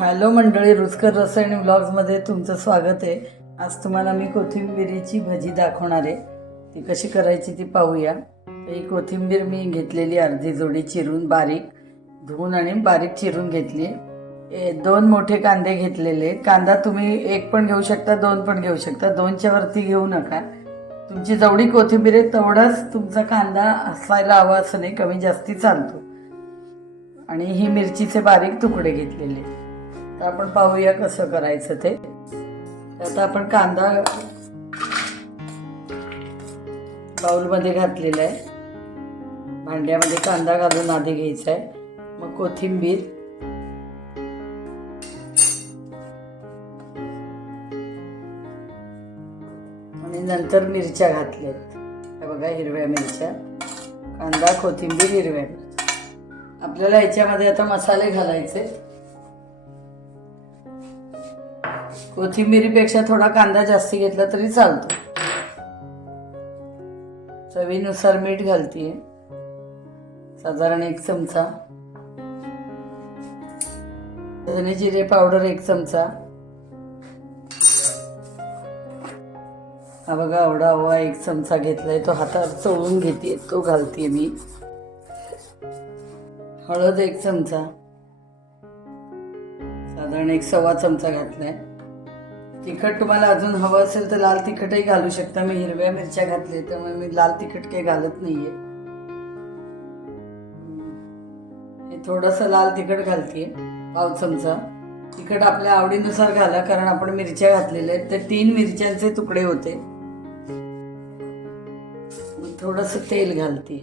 Hello मंडळी, रुचकर रसायनी व्लॉग्समध्ये तुमचं स्वागत आहे. आज तुम्हाला मी कोथिंबिरीची भजी दाखवणार आहे. ती कशी करायची ती पाहूया. ही कोथिंबीर मी घेतलेली अर्धी जोडी चिरून बारीक धुवून आणि बारीक चिरून घेतली. 2 मोठे कांदे घेतलेले. कांदा तुम्ही 1 पण घेऊ शकता, 2 पण घेऊ शकता. 2च्या वरती घेऊ नका. तुमची जेवढी कोथिंबीर आहे तेवढाच तुमचा कांदा असायला हवा असं नाही, कमी जास्ती चालतो. आणि ही मिरचीचे बारीक तुकडे घेतलेले. तर आपण पाहूया कसं करायचं ते. आता आपण कांदा बाउलमध्ये घातलेला आहे. भांड्यामध्ये कांदा घालून आधी घ्यायचा आहे, मग कोथिंबीर, आणि नंतर मिरच्या घातल्यात. हे बघा, हिरव्या मिरच्या, कांदा, कोथिंबीर, हिरव्या मिरच्या. आपल्याला याच्यामध्ये आता मसाले घालायचे. कोथिंबीरीपेक्षा थोडा कांदा जास्ती घेतला तरी चालतो. चवीनुसार मीठ घालतीये, साधारण 1 चमचा. धने जिरे पावडर 1 चमचा. हा बघा, आवडा ओवा 1 चमचा घेतलाय, तो हातावर चोळून घेते, तो घालतीये मी. हळद 1 चमचा, साधारण 1 चमचा घातलाय. तिखट तुम्हाला अजून हवं असेल तर लाल तिखटही घालू शकता. मी हिरव्या मिरच्या घातल्या त्यामुळे मी लाल तिखट काही घालत नाहीये. हे थोडंसं लाल तिखट घालतीये, 1/2 चमचा. तिखट आपल्या आवडीनुसार घाला, कारण आपण मिरच्या घातलेल्या आहेत. ते 3 मिरच्यांचे तुकडे होते. थोडंसं तेल घालते.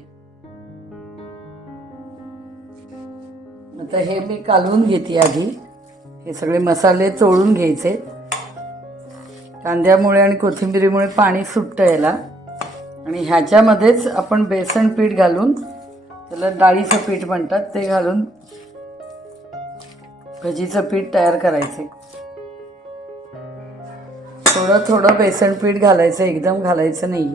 आता हे मी कालवून घेते आधी. हे सगळे मसाले चोळून घ्यायचे. कांद्यामुळे आणि कोथिंबिरीमुळे पाणी सुटतं याला. आणि ह्याच्यामध्येच आपण बेसन पीठ घालून, त्याला डाळीचं पीठ म्हणतात, ते घालून भजीचं पीठ तयार करायचे. थोडं थोडं बेसन पीठ घालायचं, एकदम घालायचं नाही.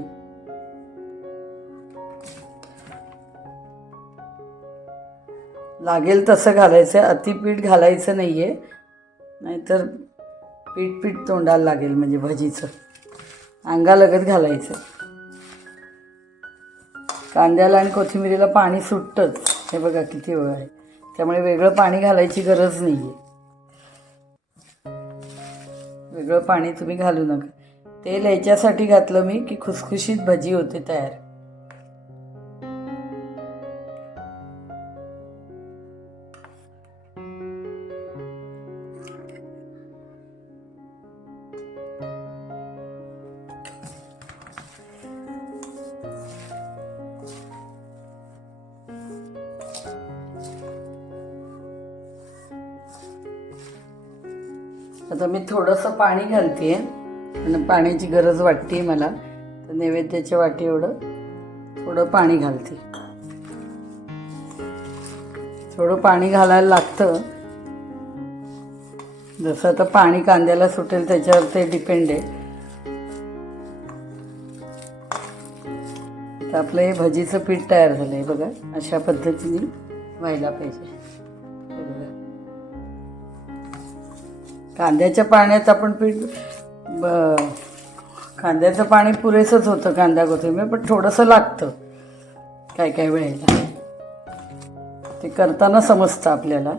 लागेल तसं घालायचं, अति पीठ घालायचं नाहीये, नाहीतर पीठ पीठ तोंडाला लागेल. म्हणजे भजीचं अंगालगत घालायचं. कांद्याला आणि कोथिंबिरीला पाणी सुटतंच. हे बघा किती वेळ आहे, त्यामुळे वेगळं पाणी घालायची गरज नाहीये. वेगळं पाणी तुम्ही घालू नका. तेल याच्यासाठी घातलं मी की खुसखुशीत भजी होते तयार. आता मी थोडंसं पाणी घालते, आणि पाण्याची गरज वाटते मला, तर नैवेद्याच्या वाटी एवढं थोडं पाणी घालते. थोडं पाणी घालायला लागतं. जसं आता पाणी कांद्याला सुटेल त्याच्यावर ते डिपेंड आहे. तर आपलं हे भजीचं पीठ तयार झालं आहे बघा. अशा पद्धतीने व्हायला पाहिजे. कांद्याच्या पाण्यात आपण पीठ, कांद्याचं पाणी पुरेसंच होतं कांदा कोथिंबीर, पण थोडंसं लागतं काय काय वेळेला. ते करताना समजतं आपल्याला.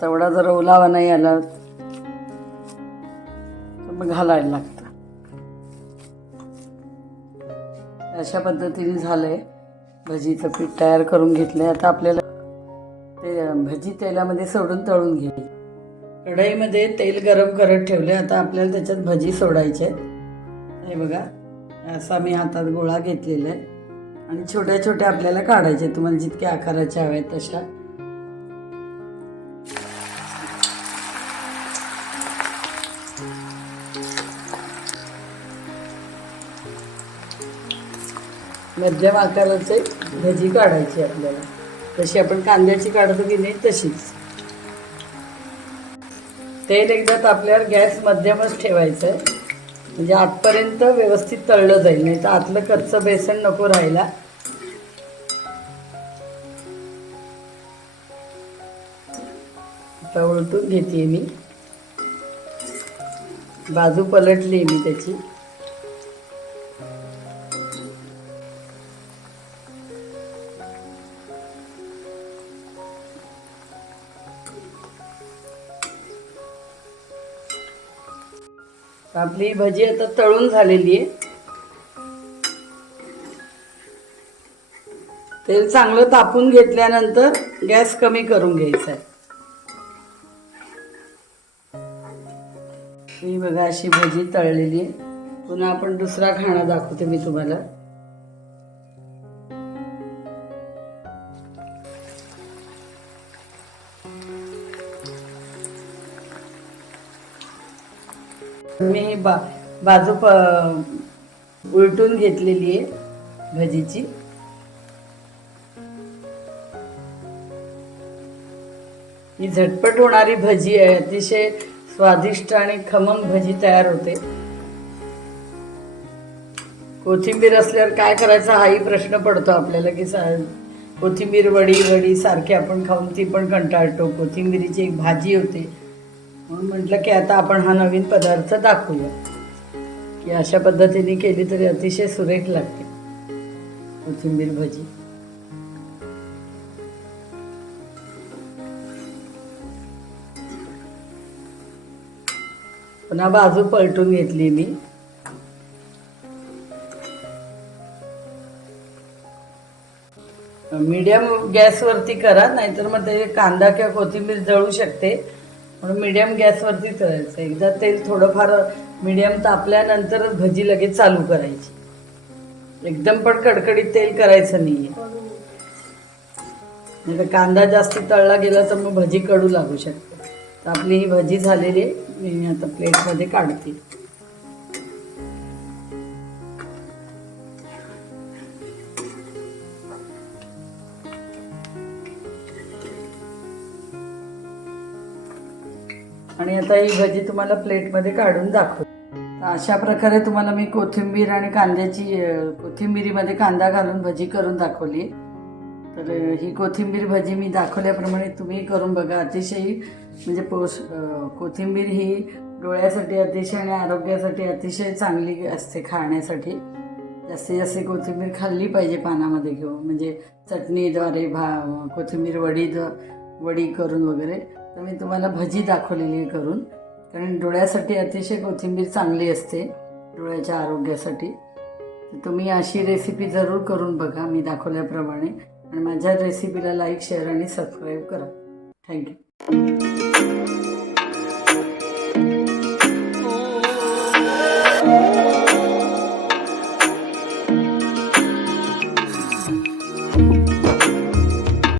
तेवढा जर ओलावा नाही आला तर मग घालायला लागतं. अशा पद्धतीने झालंय. भजीचं पीठ तयार करून घेतलंय. आता आपल्याला ते भजी तेलामध्ये सोडून तळून घ्यायची. कढईमध्ये तेल गरम करत ठेवले. आता आपल्याला त्याच्यात भजी सोडायचे. हे बघा, असा मी हातात गोळा घेतलेला आहे, आणि छोट्या छोट्या आपल्याला काढायचे. तुम्हाला जितक्या आकाराच्या हव्या तशा. मध्यम आकाराचे भजी काढायची आपल्याला, जशी आपण कांद्याची काढतो की नाही तशीच. तेल एकदा तापल्यावर गॅस मध्यमच ठेवायचं आहे, म्हणजे आतपर्यंत व्यवस्थित तळलं जाईल, नाही तर आतलं कच्चं बेसन नको राहायला. उलटून घेते मी, बाजू पलटली मी त्याची. आपली भजी आता तळून झालेली आहे. तेल चांगलं तापून घेतल्यानंतर गॅस कमी करून घ्यायचा आहे. ही बघा अशी भजी तळलेली आहे. पुन्हा आपण दुसरा खाणा दाखवते मी तुम्हाला. मी बाजू उलटून घेतलेली आहे भजीची. ही झटपट होणारी भजी आहे. अतिशय स्वादिष्ट आणि खमंग भजी तयार होते. कोथिंबीर असल्यावर काय करायचा हाही प्रश्न पडतो आपल्याला की कोथिंबीर वडी सारखी आपण खाऊन ती पण कंटाळतो. कोथिंबीरीची एक भाजी होते म्हणून म्हटलं की आता आपण हा नवीन पदार्थ दाखवूया की अशा पद्धतीने केली तरी अतिशय सुरेख लागते कोथिंबीर भजी. पुन्हा बाजू पलटून घेतली मी. मीडियम गॅसवरती करा, नाहीतर मग ते कांदा किंवा कोथिंबीर जळू शकते. म्हणून मीडियम गॅसवरती करायचं. एकदा तेल थोडंफार मीडियम तापल्यानंतर भजी लगेच चालू करायची. एकदम पण कडकडीत तेल करायचं नाहीये, नाही तर कांदा जास्त तळला गेला तर मग भजी कडू लागू शकते. तर आपली ही भजी झालेली आहे. मी आता प्लेटमध्ये काढते. आणि आता ही भजी तुम्हाला प्लेटमध्ये काढून दाखवते. अशा प्रकारे तुम्हाला मी कोथिंबीर आणि कोथिंबीरीमध्ये कांदा घालून भजी करून दाखवली. तर ही कोथिंबीर भजी मी दाखवल्याप्रमाणे तुम्ही करून बघा. अतिशय म्हणजे कोथिंबीर ही डोळ्यासाठी अतिशय आणि आरोग्यासाठी अतिशय चांगली असते खाण्यासाठी. जास्तीत जास्त कोथिंबीर खाल्ली पाहिजे पानामध्ये घेऊन, म्हणजे चटणीद्वारे कोथिंबीर वडी करून वगैरे. तर मी तुम्हाला भजी दाखवलेली आहे करून, कारण डोळ्यासाठी अतिशय कोथिंबीर चांगली असते, डोळ्याच्या आरोग्यासाठी. तर तुम्ही अशी रेसिपी जरूर करून बघा मी दाखवल्याप्रमाणे. आणि माझ्या रेसिपीला लाईक, शेअर आणि सबस्क्राईब करा. थँक्यू.